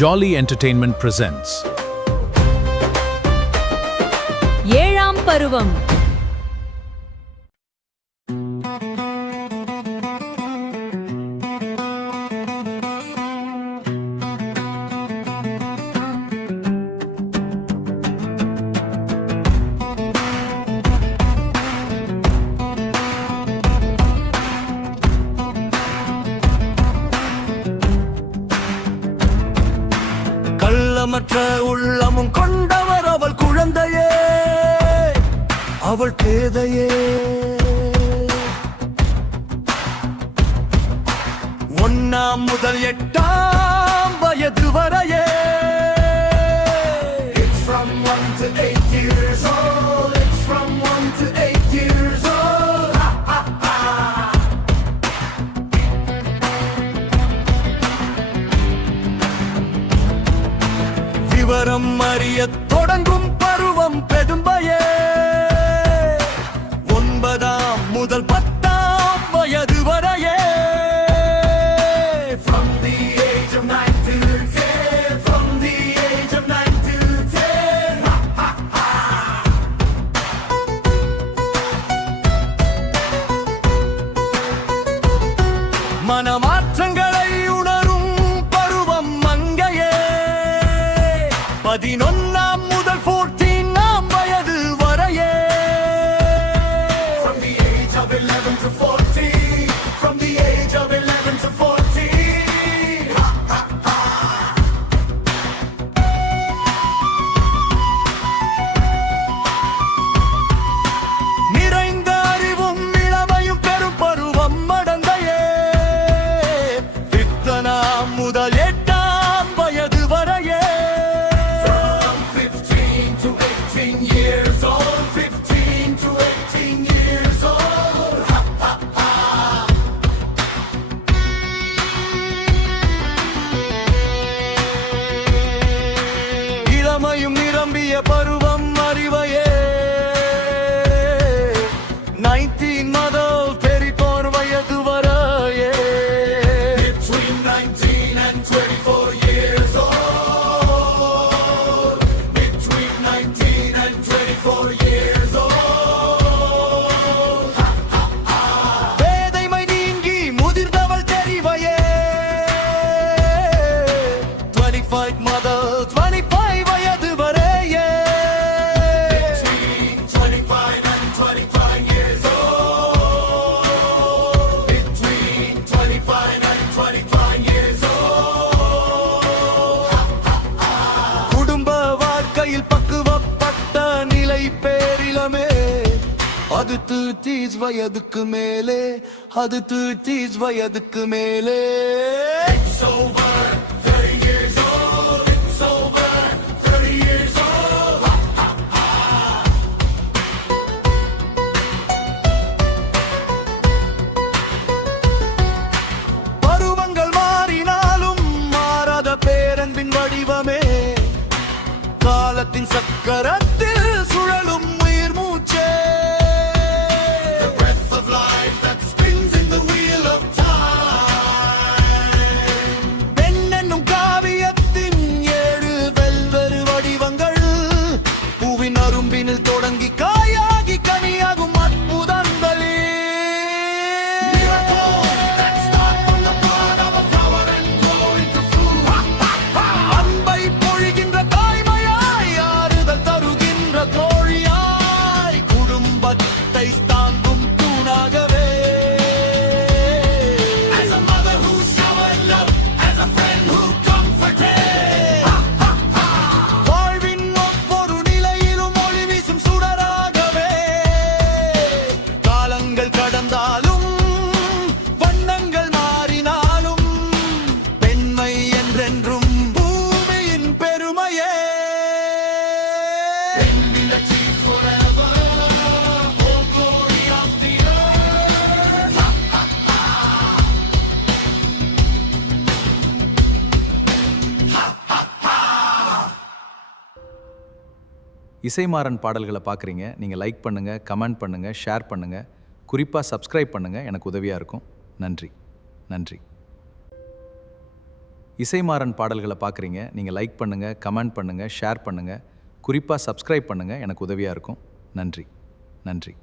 Jolly Entertainment presents ஏழாம் பருவம். கள்ளமற்ற உள்ளமும் கொண்டவர் அவள் குழந்தையே, அவள் பேதையே. ஒன்னாம் முதல் 8ஆம் வயது வரையே. It's from 1 to 8 years old. It's from 1 to 8 years old. Ha, ha, ha. விவரம் அறியத் தொடங்கும் பருவம் பெரும்பையே. 9ஆம் முதல் 10ஆம் வயது வரையே. From the age of 9 to 10. From the age of 9 to 10. Ha, ha, ha. மனமாற்றங்களை உணரும் பருவம் மங்கையே. 11ஆம் முதல் 14ஆம் வயது வரையே. From the age of 11 to 14. From the age of 11 to 14. Ha, ha, ha. நிறைந்த அறிவும் இளமையும் பெரும் பருவம் மடந்தையே. 5ஆம் முதல் 8ஆம் வயது வரையே. From 15 to 18 years old. 15 to 18 years old. Ha, ha, ha. இளமையும் நிரம்பிய பருவம் அறிவையே. 19 முதல் பெரியோர் வயது வரையே. Between 19 and 24 years old. Between 19 and 24 years old. Ha, ha, ha. பேதைமை நீங்கி முதிர்ந்தவள் தெரிவையே. 25 முதல் 25 வயது வரையே. Between 25 and 25 years old. Between 25 and 25 years old. குடும்ப வாழ்க்கையில் பக்குவப்பட்ட நிலை பேரிலமே. அது 30s வயதுக்கு மேலே. அது 30s வயதுக்கு மேலே. It's over 30 years old. It's over 30 years old. Ha, ha, ha. பருவங்கள் மாறினாலும் மாறாத பேரன்பின் வடிவமே. காலத்தின் சக்கரத்தில் சுழலும் உயிர் மூச்சே. The breath of life that spins in the wheel of time. பெண் என்னும் காவியத்தின் 7 வெல்வெறு வடிவங்கள். பூவின் அரும்பினில் தொடங்கி காயாகி கனியாகும் அற்புதங்களே. அன்பை பொழிகின்ற தாய்மையாய், ஆறுதல் தருகின்ற தோழியாய், குடும்பத்தை தாங்கும் தூணாகவே. As a mother who showered love, as a friend who comforted. வாழ்வின் ஒவ்வொரு நிலையிலும் ஒளி வீசும் சுடராகவே. காலங்கள் கடந்தாலும் வண்ணங்கள் மாறினாலும் பெண்மை என்றென்றும் பூமியின் பெருமையே. பெண் will achieve forever, oh glory of the earth. Ha, ha, ha. இசைமாறன் பாடல்களை பார்க்குறீங்க. நீங்கள் லைக் பண்ணுங்கள், கமெண்ட் பண்ணுங்கள், ஷேர் பண்ணுங்கள், குறிப்பாக சப்ஸ்கிரைப் பண்ணுங்கள். எனக்கு உதவியாக இருக்கும். நன்றி. இசைமாறன் பாடல்களை பார்க்குறீங்க, நீங்கள் லைக் பண்ணுங்கள், கமெண்ட் பண்ணுங்கள், ஷேர் பண்ணுங்கள், குறிப்பாக சப்ஸ்கிரைப் பண்ணுங்கள். எனக்கு உதவியாக இருக்கும். நன்றி. நன்றி.